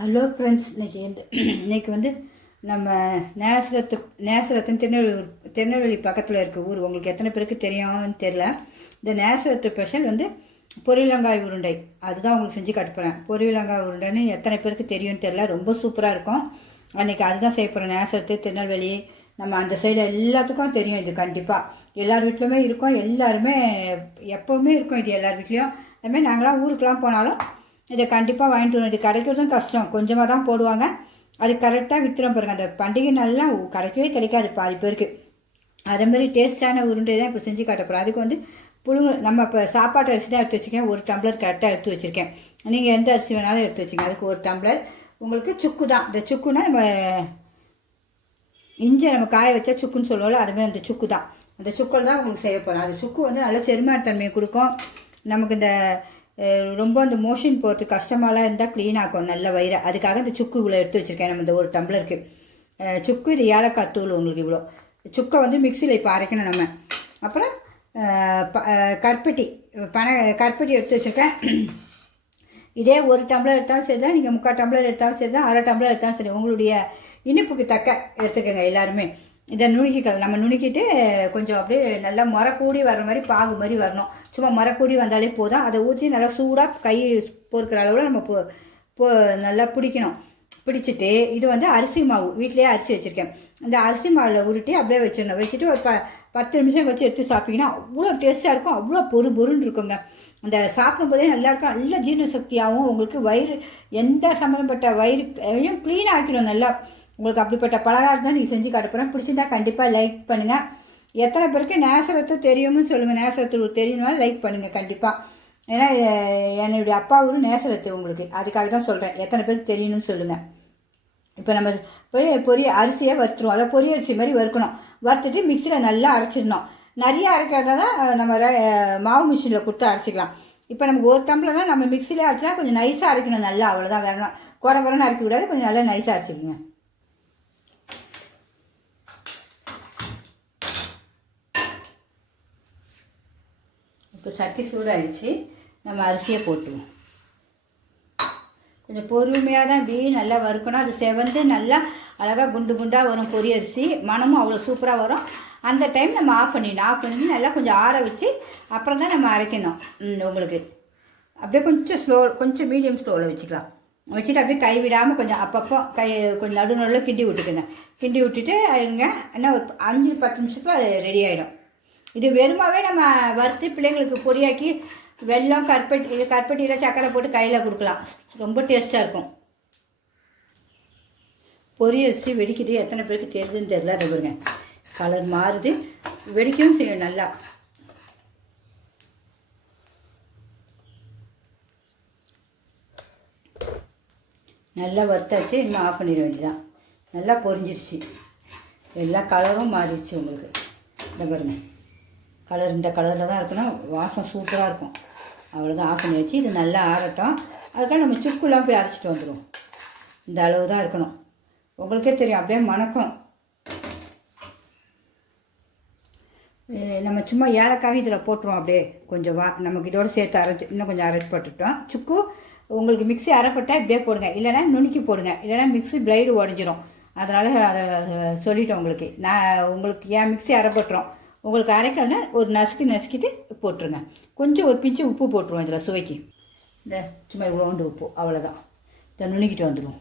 Hello friends இன்னைக்கு எந்த- இன்னைக்கு வந்து நம்ம நேசரத்து நேசரத்துன்னு திருநெல்வேலி திருநெல்வேலி பக்கத்தில் இருக்க ஊர். உங்களுக்கு எத்தனை பேருக்கு தெரியும்னு தெரில இந்த நேசரத்து ஸ்பெஷல் வந்து பொரியலங்காய் உருண்டை. அதுதான் உங்களுக்கு செஞ்சு காட்டுப்போகிறேன் பொரியலங்காய் உருண்டைன்னு எத்தனை பேருக்கு தெரியும்னு தெரில ரொம்ப சூப்பராக இருக்கும். அன்றைக்கி அதுதான் செய்ய போகிறேன் நேசரத்து திருநெல்வேலி நம்ம அந்த சைடு எல்லாத்துக்கும் தெரியும் இது கண்டிப்பாக எல்லார் வீட்லையுமே இருக்கும். எல்லாருமே எப்போவுமே இருக்கும் இது எல்லார் வீட்லேயும். அதுமாதிரி நாங்களாம் ஊருக்கெலாம் போனாலும் இதை கண்டிப்பாக வாங்கிட்டு வரணும். இது கிடைக்கிறதும் கஷ்டம். கொஞ்சமாக தான் போடுவாங்க. அது கரெக்டாக விற்றுறோம் பாருங்கள் அந்த பண்டிகை நாள்லாம் கிடைக்கவே கிடைக்காது பாதி பேருக்கு. அதே மாதிரி டேஸ்டான உருண்டை தான் இப்போ செஞ்சு காட்டப்போகிறோம் அதுக்கு வந்து புழுங்கு நம்ம இப்போ சாப்பாட்டு அரிசி தான் எடுத்து வச்சுருக்கேன். ஒரு டம்ளர் கரெக்டாக எடுத்து வச்சுருக்கேன். நீங்கள் எந்த அரிசி வேணாலும் எடுத்து வச்சுங்க. அதுக்கு ஒரு டம்ளர் உங்களுக்கு சுக்கு தான். இந்த சுக்குனா நம்ம இஞ்சி நம்ம காய வச்சா சுக்குன்னு சொல்லுவோம்ல அதுமாதிரி அந்த சுக்கு தான். அந்த சுக்கல் தான் உங்களுக்கு செய்ய போகிறோம் அது சுக்கு வந்து நல்ல செரிமானத்தன்மையை கொடுக்கும். நமக்கு இந்த ரொம்ப அந்த மோஷன் போகிறது கஷ்டமாலாம் இருந்தால் க்ளீன் ஆகும் நல்ல வயிறு. அதுக்காக இந்த சுக்கு இவ்வளோ எடுத்து வச்சுருக்கேன். நம்ம இந்த ஒரு டம்ளருக்கு. சுக்கு இது ஏலக்காய் தூள் உங்களுக்கு இவ்வளோ சுக்கை வந்து மிக்சியில் இப்போ அரைக்கணும் நம்ம. அப்புறம் கற்பட்டி ப- பனை கற்பட்டி எடுத்து வச்சுருக்கேன். இதே ஒரு டம்ளர் எடுத்தாலும் சரி தான் நீங்கள் முக்கால் டம்ளர் எடுத்தாலும் சரி தான் அரை டம்ளர் எடுத்தாலும் சரி. உங்களுடைய இனிப்புக்கு தக்க எடுத்துக்கோங்க எல்லாருமே. இதை நுணுக்கிக்கலாம் நம்ம நுணுக்கிட்டு கொஞ்சம் அப்படியே நல்லா முறக்கூடி வர்ற மாதிரி பாகு மாதிரி வரணும். சும்மா முறக்கூடி வந்தாலே போதும். அதை ஊற்றி நல்லா சூடாக கை பொறுக்கிற அளவில் நம்ம பொ பொ நல்லா பிடிக்கணும். பிடிச்சிட்டு இது வந்து அரிசி மாவு. வீட்டிலேயே அரிசி வச்சுருக்கேன். இந்த அரிசி மாவில் உருட்டி அப்படியே வச்சிடணும். வச்சுட்டு ஒரு ப பத்து நிமிஷம் வச்சு எடுத்து சாப்பிட்டிங்கன்னா அவ்வளோ டேஸ்ட்டாக இருக்கும். அவ்வளோ பொறு பொருன்னு இருக்குங்க. அந்த சாப்பிடும்போதே நல்லா இருக்கும். நல்ல ஜீரண சக்தியாகவும் உங்களுக்கு வயிறு எந்த சம்மந்தப்பட்ட வயிறு க்ளீனாக ஆக்கிடும் நல்லா. உங்களுக்கு அப்படிப்பட்ட பலகாரம் தான் நீங்கள் செஞ்சு காட்டப்போகிறேன் பிடிச்சிருந்தா கண்டிப்பாக லைக் பண்ணுங்கள் எத்தனை பேருக்கு நேசரத்தை தெரியும்னு சொல்லுங்கள் நேசரத்து தெரியணும்னா லைக் பண்ணுங்கள் கண்டிப்பாக ஏன்னா என்னுடைய அப்பா ஒரு நேசரத்து உங்களுக்கு. அதுக்காக தான் சொல்கிறேன் எத்தனை பேருக்கு தெரியணும்னு சொல்லுங்கள் இப்போ நம்ம போய் பொரிய அரிசியை வறுத்துருவோம் அதை பொரிய அரிசி மாதிரி வறுக்கணும். வறுத்துட்டு மிக்சியில் நல்லா அரைச்சிடணும். நிறைய அரைக்கிறதா தான் நம்ம மாவு மிஷினில் கொடுத்து அரைச்சிக்கலாம். இப்போ நமக்கு ஒரு டம்ளர்னால் நம்ம மிக்சியில் அரைச்சினா கொஞ்சம் நைஸாக அரைக்கணும். நல்லா அவ்வளோதான் வரணும் குறை குறைன்னு அரைக்க விடாது கொஞ்சம் நல்லா நைஸாக அரைச்சிக்கோங்க. இப்போ சட்டி சூடாயிடுச்சு. நம்ம அரிசியை போட்டுவோம். கொஞ்சம் பொறுமையாக தான் இப்படி நல்லா வறுக்கணும். அது செவந்து நல்லா அழகாக குண்டு குண்டாக வரும் பொரி அரிசி. மணமும் அவ்வளோ சூப்பராக வரும். அந்த டைம் நம்ம ஆஃப் பண்ணிடணும். ஆஃப் பண்ணி நல்லா கொஞ்சம் ஆற வச்சு அப்புறம் தான் நம்ம அரைக்கணும். உங்களுக்கு. அப்படியே கொஞ்சம் ஸ்லோ கொஞ்சம் மீடியம் ஸ்லோவில் வச்சுக்கலாம். வச்சுட்டு அப்படியே கை விடாமல் கொஞ்சம் அப்பப்போ கை கொஞ்சம் நடு நடுவில் கிண்டி விட்டுக்குங்க. கிண்டி விட்டுட்டு இருங்க. என்ன ஒரு அஞ்சு பத்து நிமிஷத்துல அது ரெடி ஆகிடும் இது வெறுமாவே நம்ம வறுத்து பிள்ளைங்களுக்கு பொடியாக்கி வெள்ளம் கற்பட்டி இது கற்பட்டியில் சக்கரை போட்டு கையில் கொடுக்கலாம். ரொம்ப டேஸ்ட்டாக இருக்கும். பொரியரிசி வெடிக்குது. எத்தனை பேருக்கு தெரியுதுன்னு தெரியல. அதை பாருங்க. கலர் மாறுது. வெடிக்கவும் செய்யும் நல்லா. நல்லா வறுத்தாச்சு. இன்னும் ஆஃப் பண்ணிட வேண்டியதான் நல்லா பொரிஞ்சிருச்சு. எல்லா கலரும் மாறிடுச்சு உங்களுக்கு. இந்த பாருங்கள் கலர் இந்த கலரில் தான் இருக்குன்னா வாசம் சூப்பராக இருக்கும். அவ்வளோதான் ஆஃப் பண்ணி வச்சு இது நல்லா ஆறட்டும். அதுக்காக நம்ம சுக்குலாம் போய் அரைச்சிட்டு வந்துடுவோம் இந்த அளவு தான் இருக்கணும். உங்களுக்கே தெரியும். அப்படியே மணக்கம். நம்ம சும்மா ஏலக்காயும் இதில் போட்டுருவோம் அப்படியே. கொஞ்சம் வா நமக்கு இதோட சேர்த்து அரைச்சி இன்னும் கொஞ்சம் அரைச்சி போட்டுட்டோம். சுக்கு உங்களுக்கு மிக்ஸி அரைப்பட்டால் இப்படியே போடுங்க. இல்லைன்னா நுணுக்கி போடுங்க. இல்லைன்னா மிக்ஸி பிளைடு உடஞ்சிரும். அதனால் அதை சொல்லிட்டோம் சொல்லிட்டேன் உங்களுக்கு. நான் உங்களுக்கு ஏன் மிக்ஸி அரைப்பட்டுறோம்? உங்களுக்கு அரைக்கலன்னா ஒரு நசுக்கி நசுக்கிட்டு போட்டுருங்க. கொஞ்சம் ஒரு பிஞ்சு உப்பு போட்டுருவோம் இதில் சுவைக்கு. இந்த சும்மா இவ்வளோண்டு உப்பு அவ்வளோதான். இதை நுணுக்கிட்டு வந்துடுவோம்.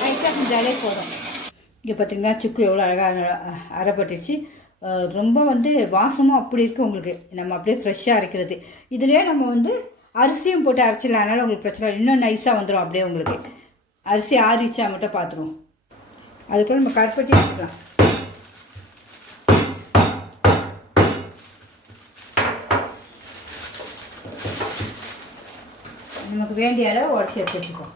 லைட்டாக செஞ்சாலே போதும். இங்கே பார்த்தீங்கன்னா சுக்கு எவ்வளோ அழகாக அரைப்பட்டுச்சு ரொம்ப வந்து வாசமும் அப்படி இருக்குது உங்களுக்கு. நம்ம அப்படியே ஃப்ரெஷ்ஷாக அரைக்கிறது. இதுலேயே நம்ம வந்து அரிசியும் போட்டு அரைச்சிடலாம். அதனால் உங்களுக்கு பிரச்சனை இல்லை. இன்னும் நைஸாக வந்துடும் அப்படியே உங்களுக்கு. அரிசி ஆறிச்சா மட்டும் பார்த்துருவோம். அதுக்குள்ள நம்ம கருப்பட்டி வச்சுக்கலாம். நமக்கு வேண்டிய அளவு உடச்சி எடுத்து வச்சுக்கோ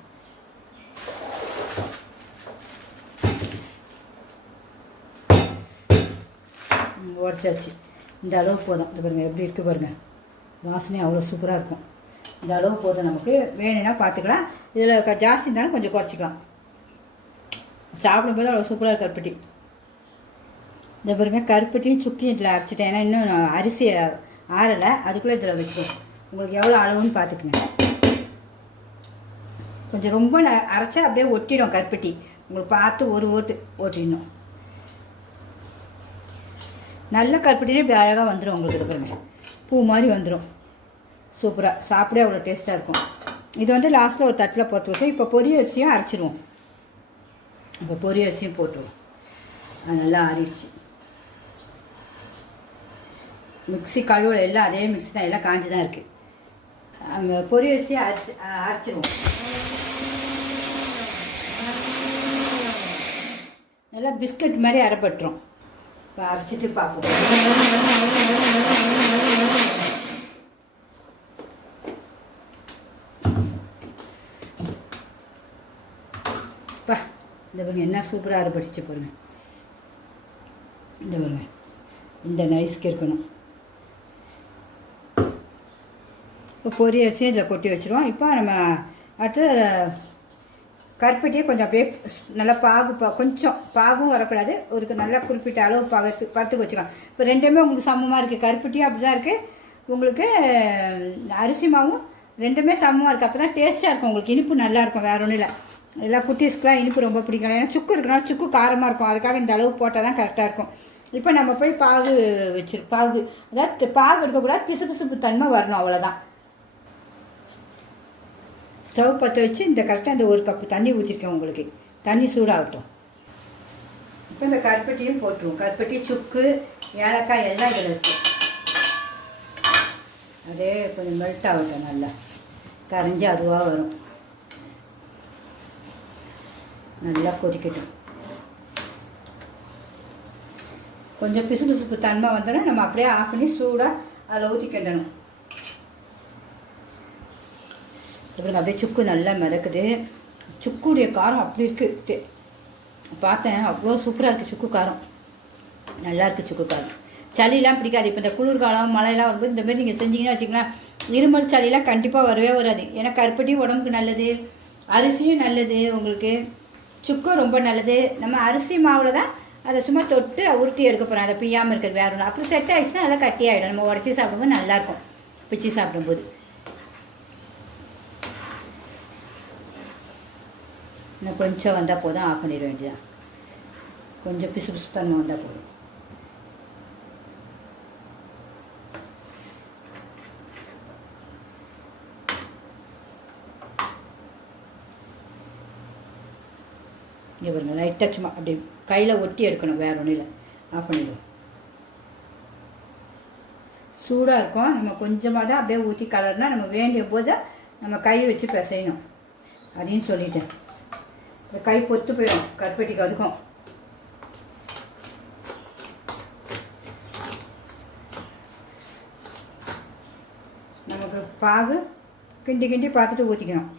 உடச்சாச்சு. இந்த அளவு போதும். இந்த பாருங்கள் எப்படி இருக்குது பாருங்கள் வாசனை அவ்வளோ சூப்பராக இருக்கும். இந்த அளவு போதும் நமக்கு. வேணும்னா பார்த்துக்கலாம். இதில் க- ஜாஸ்தி இருந்தாலும் கொஞ்சம் குறைச்சிக்கலாம். சாப்பிடும்போது அவ்வளோ சூப்பராக இருக்கு கருப்பட்டி. இந்த பாருங்க கருப்பட்டியும் சுக்கியும் இதில் அரைச்சிட்டேன். ஏன்னா இன்னும் அரிசி ஆறலை. அதுக்குள்ளே இதில் வச்சுருவோம் உங்களுக்கு எவ்வளோ அளவுன்னு பார்த்துக்கங்க. கொஞ்சம் ரொம்ப அரைச்சா அப்படியே ஒட்டிடும் கருப்பட்டி. உங்களுக்கு பார்த்து ஒரு ஓட்டு ஓட்டிடணும். நல்ல கருப்பட்டினே இப்படி அழகாக வந்துடும் உங்களுக்கு இது பாருங்க. பூ மாதிரி வந்துடும் சூப்பராக சாப்பிட அவ்வளோ டேஸ்ட்டாக இருக்கும். இது வந்து லாஸ்ட்டில் ஒரு தட்டில் போட்டு விட்டோம். இப்போ பொரிய அரிசியும் அரைச்சிடுவோம் இப்போ பொரிய அரிசியும் போட்டுருவோம். அது நல்லா ஆறிடுச்சு. மிக்ஸி கழுவல் எல்லாம் அதே மிக்ஸி தான். எல்லாம் காஞ்சி தான் இருக்குது அந்த பொரி அரிசியை அரைச்சி அரைச்சிடுவோம் நல்லா பிஸ்கட் மாதிரி அரைப்பட்டுரும். இப்போ அரைச்சிட்டு பார்ப்போம் பா இந்த பாருங்க என்ன சூப்பராக அரைப்படிச்சு பாருங்க. இந்த பாருங்க இந்த நைஸ்க்கு இருக்கணும். இப்போ பொரிய அரிசியும் இதில் கொட்டி வச்சுருவோம். இப்போ நம்ம அடுத்து கருப்பட்டியை கொஞ்சம் அப்படியே நல்லா பாகு பா கொஞ்சம் பாகும் வரக்கூடாது. ஒரு நல்லா குறிப்பிட்ட அளவு பகத்து பத்துக்கு வச்சுக்கலாம். இப்போ ரெண்டுமே உங்களுக்கு சமமாக இருக்குது கருப்பட்டியும் அப்படி தான் இருக்குது உங்களுக்கு அரிசி மாவும் ரெண்டுமே சமமாக இருக்குது அப்போ தான் டேஸ்ட்டாக இருக்கும். உங்களுக்கு இனிப்பு நல்லாயிருக்கும் வேற ஒன்றும் இல்லை. எல்லா குட்டீஸ்க்குலாம் இனிப்பு ரொம்ப பிடிக்கும். ஏன்னா சுக்கு இருக்கனால சுக்கு காரமாக இருக்கும். அதுக்காக இந்த அளவு போட்டால் தான் கரெக்டாக இருக்கும். இப்போ நம்ம போய் பாகு வச்சிரு பாகு அதாவது பாகு எடுக்கக்கூடாது. பிசு பிசுப்பு தன்மை வரணும் அவ்வளோதான் ஸ்டவ் பற்ற வச்சு இந்த கரெக்டாக இந்த ஒரு கப்பு தண்ணி ஊற்றிருக்கேன் உங்களுக்கு. தண்ணி சூடாகட்டும். இப்போ இந்த கருப்பட்டியும் போட்டுருவோம். கருப்பட்டி சுக்கு ஏலக்காய் எல்லாம் இதில் இருக்குது அதே கொஞ்சம் மெல்ட் ஆகட்டும் நல்லா. கரைஞ்சி அதுவாக வரும். நல்லா கொதிக்கட்டும். கொஞ்சம் பிசு பிசுப்பு தன்மை வந்தோடனே நம்ம அப்படியே ஆஃப் பண்ணி சூடாக அதை ஊற்றி கிண்டணும். அப்புறம் அப்படியே சுக்கு நல்லா மிதக்குது. சுக்குடைய காரம் அப்படி இருக்குது பார்த்தேன் அவ்வளோ சூப்பராக இருக்குது சுக்கு காரம். நல்லா இருக்குது சுக்கு காரம். சளியெலாம் பிடிக்காது. இப்போ இந்த குளிர்காலம் மழையெல்லாம் வரும்போது இந்த மாதிரி நீங்கள் செஞ்சீங்கன்னா வச்சுக்கலாம் இருமல் சளிலாம் கண்டிப்பாக வரவே வராது. ஏன்னா கருப்பட்டியும் உடம்புக்கு நல்லது அரிசியும் நல்லது உங்களுக்கு. சுக்கும் ரொம்ப நல்லது. நம்ம அரிசி மாவில் தான் அதை சும்மா தொட்டு உருட்டி எடுக்க போகிறோம் அதை பியாமல் இருக்கிறது வேற ஒன்று அப்புறம் செட் ஆயிடுச்சுன்னா நல்லா கட்டி ஆகிடும் நம்ம உடச்சி சாப்பிடும்போது நல்லாயிருக்கும் பிச்சு சாப்பிடும்போது. இன்னும் கொஞ்சம் வந்தால் போதும். ஆஃப் பண்ணிட வேண்டியதான் கொஞ்சம் பிசு பிசு தன்மை வந்தால் போதும். இங்கே பாருங்கள் லைட்டாக சும்மா அப்படி கையில் ஒட்டி எடுக்கணும் வேறு ஒன்றும் இல்லை. ஆஃப் பண்ணிடுவோம். சூடாக இருக்கும். நம்ம கொஞ்சமாக தான் அப்படியே ஊற்றி கலர்னா நம்ம வேண்டிய போது நம்ம கை வச்சு பிசையணும். அதையும் சொல்லிட்டேன். கை பொத்து போயிடும் கற்பட்டிக்கு அதுக்கும். நமக்கு பாகு கிண்டி கிண்டி பார்த்துட்டு ஊற்றிக்கணும்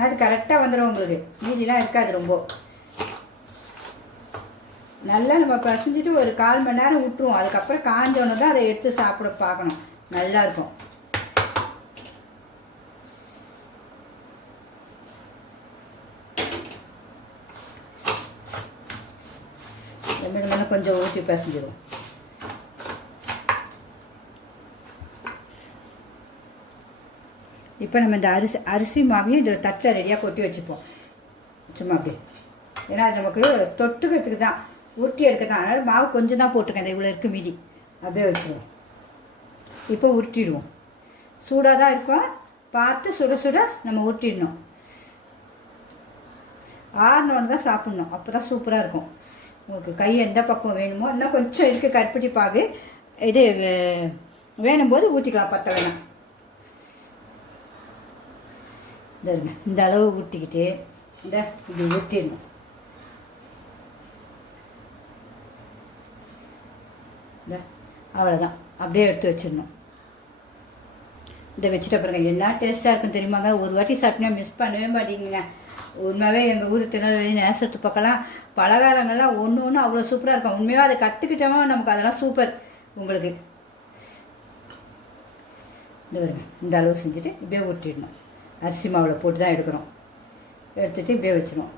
ஆனால் அது கரெக்டாக வந்துடும் உங்களுக்கு. மீதிலாம் இருக்காது ரொம்ப. நல்லா நம்ம பசஞ்சிட்டு ஒரு கால் மணி நேரம் விட்டுருவோம் அதுக்கப்புறம் காஞ்சோன்னு தான் அதை எடுத்து சாப்பிட பார்க்கணும். நல்லா இருக்கும். கொஞ்சம் ஊற்றி பசஞ்சிடுவோம். இப்போ நம்ம இந்த அரிசி அரிசி மாவையும் இதில் தட்டில் ரெடியாக கொட்டி வச்சுப்போம். சும்மா அப்படி ஏன்னா அது நமக்கு தொட்டுக்கிறதுக்கு தான் உருட்டி எடுக்க தான். அதனால் மாவு கொஞ்சம் தான் போட்டுக்கேன் இந்த இவ்வளோ இருக்குது மீதி. அப்படியே வச்சுருவோம். இப்போ உருட்டிடுவோம். சூடாக தான் இருக்கும். பார்த்து சுட சுட நம்ம உருட்டிடணும். ஆறினோன்னு தான் சாப்பிட்ணும். அப்போ தான் சூப்பராக இருக்கும். உங்களுக்கு கை எந்த பக்கம் வேணுமோ இன்னும் கொஞ்சம் இருக்குது கருப்பட்டி பாகு. இது வே- வேணும் போது ஊற்றிக்கலாம் பற்ற வேணாம். இந்த இந்த அளவு ஊற்றிக்கிட்டு இந்த இப்படி ஊற்றிடணும் இந்த அவ்வளோதான் அப்படியே எடுத்து வச்சிடணும். இதை வச்சுட்டு அப்புறம் என்ன டேஸ்ட்டாக இருக்கும் தெரியுமாங்க? ஒரு வாட்டி சாப்பிட்டா மிஸ் பண்ணவே மாட்டீங்க உண்மையாகவே எங்கள் ஊர் திருநெல்வேலி நேசத்து பக்கம்லாம் பலகாரங்கள்லாம் ஒன்று ஒன்று அவ்வளோ சூப்பராக இருக்கும். உண்மையாக அதை கற்றுக்கிட்டோமோ நமக்கு அதெல்லாம் சூப்பர் உங்களுக்கு. இந்த இந்த அளவு செஞ்சுட்டு இப்படியே ஊற்றிடணும். அரிசி மாவில் போட்டு தான் எடுக்கணும். எடுத்துகிட்டு இப்படியே வச்சிருவோம்.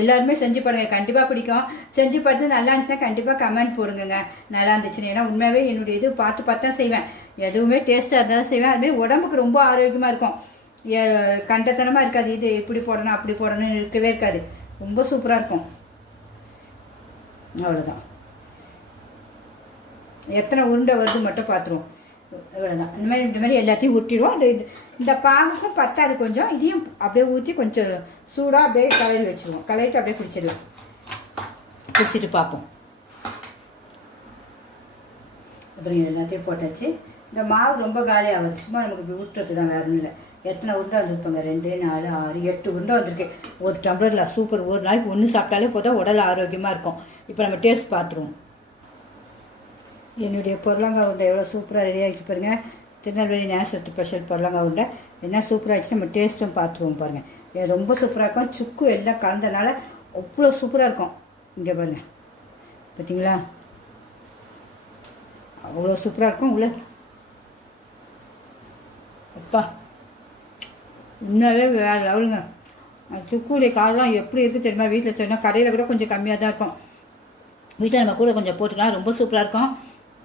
எல்லாருமே செஞ்சு பாருங்கள் கண்டிப்பாக பிடிக்கும். செஞ்சு பார்த்து நல்லா இருந்துச்சுன்னா கண்டிப்பாக கமெண்ட் போடுங்கங்க. நல்லா இருந்துச்சுன்னு ஏன்னா உண்மையாகவே என்னுடைய இது பார்த்து பார்த்து தான் செய்வேன். எதுவுமே டேஸ்ட்டாக இருந்தாலும் செய்வேன். அதுமாதிரி உடம்புக்கு ரொம்ப ஆரோக்கியமாக இருக்கும். கண்டத்தனமாக இருக்காது. இது இப்படி போடணும் அப்படி போடணும்னு இருக்கவே இருக்காது. ரொம்ப சூப்பராக இருக்கும். அவ்வளோதான் எத்தனை உருண்டை வருது மட்டும் பார்த்துருவோம். இவ்வளோதான் இந்த மாதிரி இந்த மாதிரி எல்லாத்தையும் ஊற்றிடுவோம் இந்த இந்த பாகுக்கும் பத்தாது கொஞ்சம். இதையும் அப்படியே ஊற்றி கொஞ்சம் சூடாக அப்படியே கலரி வச்சுருவோம். கலரிட்டு அப்படியே குடிச்சிடலாம். குடிச்சிட்டு பார்ப்போம். அப்புறம் எல்லாத்தையும் போட்டாச்சு. இந்த மாவு ரொம்ப காலியாகுது சும்மா நமக்கு இப்படி ஊற்றுறது தான் வேறு ஒன்றும் இல்லை. எத்தனை உருண்டை வந்திருப்பாங்க? ரெண்டு நாலு ஆறு எட்டு உருண்டை வந்திருக்கு. ஒரு டம்ளரில் சூப்பர். ஒரு நாளைக்கு ஒன்று சாப்பிட்டாலே போதும். உடல் ஆரோக்கியமாக இருக்கும். இப்போ நம்ம டேஸ்ட் பார்த்துருவோம். என்னுடைய பொருளங்காய் உண்டை எவ்வளோ சூப்பராக ரெடி ஆகிடுச்சு பாருங்கள் திருநெல்வேலி நேசத்து ஸ்பெஷல் பொருளங்காய் உண்டை என்ன சூப்பராக ஆச்சு நம்ம டேஸ்ட்டும் பார்த்துருவோம் பாருங்கள் இது ரொம்ப சூப்பராக இருக்கும். சுக்கு எல்லாம் கலந்தனால அவ்வளோ சூப்பராக இருக்கும். இங்கே பாருங்கள் பார்த்தீங்களா அவ்வளோ சூப்பராக இருக்கும் உள்ள. அப்பா உண்மையாகவே வேறு லெவலுங்க. சுக்குடைய காலெலாம் எப்படி இருக்குது தெரியுமா? வீட்டில் சொன்னால் கடையில் கூட கொஞ்சம் கம்மியாக தான் இருக்கும். வீட்டில் நம்ம கூட கொஞ்சம் போட்டுக்கலாம். ரொம்ப சூப்பராக இருக்கும்.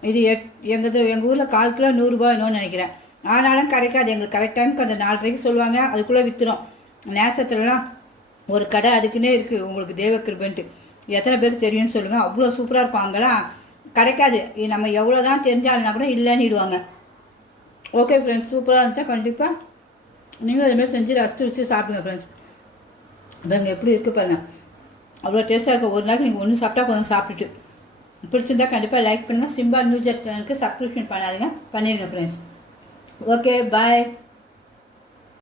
இது எட் எங்கள் எங்கள் ஊரில் கால் கிலோ நூறுரூபா வேணும்னு நினைக்கிறேன். ஆனாலும் கிடைக்காது. எங்களுக்கு கரெக்ட் டைமுக்கு அந்த நாலரைக்கு சொல்லுவாங்க. அதுக்குள்ளே விற்றுரும் நேசத்துலலாம் ஒரு கடை அதுக்குன்னே இருக்குது உங்களுக்கு தேவ கிருபன்ட்டு எத்தனை பேருக்கு தெரியும்னு சொல்லுங்கள் அவ்வளோ சூப்பராக இருப்பாங்களா கிடைக்காது. நம்ம எவ்வளோ தான் தெரிஞ்சாலும்னா கூட இல்லைன்னுடுவாங்க ஓகே ஃப்ரெண்ட்ஸ் சூப்பராக இருந்துச்சா? கண்டிப்பாக நீங்களும் அதுமாதிரி செஞ்சு ரசித்து ருசி சாப்பிடுங்க ஃப்ரெண்ட்ஸ் பாருங்க எப்படி இருக்குது பாருங்க. அவ்வளோ டேஸ்ட்டாக இருக்கும் ஒரு நாளைக்கு நீங்கள் ஒன்று சாப்பிட்டா கொஞ்சம் சாப்பிட்டுட்டு. பிடிச்சிருந்தா கண்டிப்பாக லைக் பண்ணுங்கள் சிம்பா நியூஸ் சேனலுக்கு சப்ஸ்கிரிப்ஷன் பண்ணாதீங்க. பண்ணிடுங்க ஃப்ரெண்ட்ஸ் ஓகே பாய்